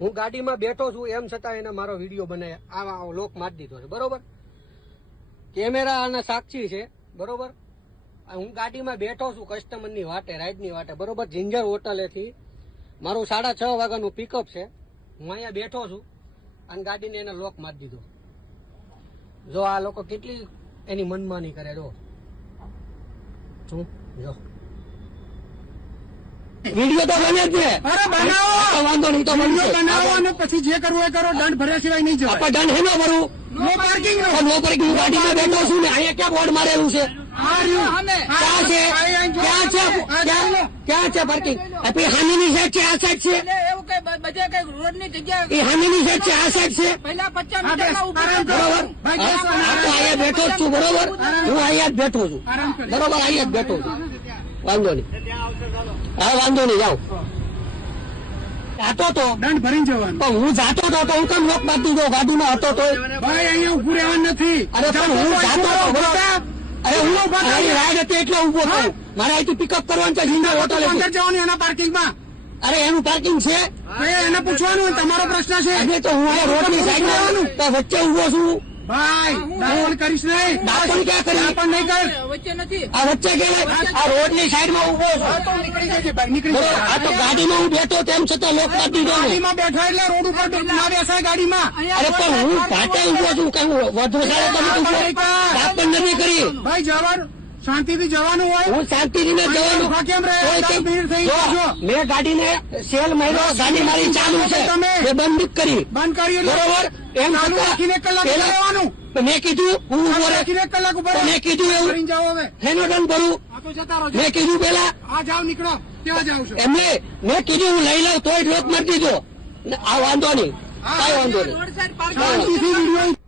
હું ગાડીમાં બેઠો છું એમ છતાં એને મારો વિડીયો બનાવી આ લોક મારી દીધો છે, બરોબર? કેમેરા અને સાક્ષી છે, બરોબર? હું ગાડીમાં બેઠો છું કસ્ટમરની વાટે, રાઈડની વાટે, બરોબર? જિંજર હોટલેથી મારું 6:30 વાગ્યાનું પિકઅપ છે. હું અહીંયા બેઠો છું અને ગાડીને એને લોક મારી દીધો. જો આ લોકો કેટલી એની મનમાની કરે, જો શું જો વિડીયો તો બને જ ને. અરે બનાવો, વાંધો નહીં તો વિડીયો બનાવો અને પછી જે કરવું એ કરો. દંડ ભર્યા સિવાય નહીં જવાય. આપણે દંડ હેનો ભરવું? No parking no parking. ગાડીમાં બેઠો છું ને, અહીંયા ક્યાં બોર્ડ મારેલું છે? ક્યાં છે? ક્યાં છે? ક્યાં છે પાર્કિંગ? આપણી હામીની સાઈડ છે, આ સાઈડ છે? એવું કઈ બધે કઈ રોડ ની જગ્યા એ હામીની સાઈડ છે, આ સાઈડ છે? પહેલા 50 મીટરમાં ઉભા રહો. બરોબર. અહીંયા બેઠો જ છું, બરોબર? હું અહીંયા જ બેઠો છું, બરોબર? અહીંયા જ બેઠો છું. વાંધો નહીં. હા વાંધો નહીં, જાઓ. જાતો તો દંડ ભરીને જવાનું. પણ હું જાતો તો હું કેમ લોક મારી દીધો? ગાડીમાં હતો તો ભાઈ અહીંયા ઉભું રહેવાનું નથી. અરે પણ હું જાતો તો, બરોબર? અરે હું મારી રાઈડ હતી એટલે ઉભો થયો. મારે અહીંથી પિકઅપ કરવાનું છે જિંજર હોટલ. અંદર જવાનું એના પાર્કિંગમાં. અરે એનું પાર્કિંગ છે, એને પૂછવાનું તમારો પ્રશ્ન છે. અરે તો હું અહીંયા રોડની સાઈડમાં તો વચ્ચે ઉભો છું. ભાઈ દાપણ કરીશ નહીં. દાપણ ક્યાં કરી? દાપણ નહીં કર. વચ્ચે નથી. આ વચ્ચે કેવાય? આ રોડની સાઈડમાં ઉભો છું. નીકળી જજે ભાઈ, નીકળી બરોબર. જજે. આ તો ગાડીમાં હું બેઠો તેમ છતાં લોક મારી દીધો ને. ગાડીમાં બેઠો એટલે રોડ ઉપર ના બેસાય ગાડીમાં. અરે પણ હું ઘાટે ઉભો છું, કઈ વધુ સારો તમે પૂછો. દાપણ નથી કરી. ભાઈ જવાનું શાંતિથી જવાનું હોય. હું શાંતિથી ને જવાનું. ઉભા કેમ રહે? કોઈ એકદમ ભીડ થઈ જો, જજો. મેં ગાડીને સેલ માર્યો, ગાડી મારી ચાલુ છે, તમે. એ બંધ કરી, બંધ કર્યું એટલે બરોબર? એમ ચાલુ છતાં રાખીને 1 કલાક પેલા રહેવાનું. મેં કીધું હું ઉભો રહે. રાખીને 1 કલાક ઉપર મેં કીધું એવું. કરીને જાઓ હવે. હેનો દંડ ભરું? આ તો જતા રહો. મેં કીધું પેલા આ જાઓ, નીકળો. કેવા જાવ છો? એમને મેં કીધું હું લઈ લઉં તોય લોક મારી દીધો. આ વાંધો નહીં, કઈ વાંધો નહીં. રોડ સાઈડ પાર્કિંગ શાંતિથી વિડીયો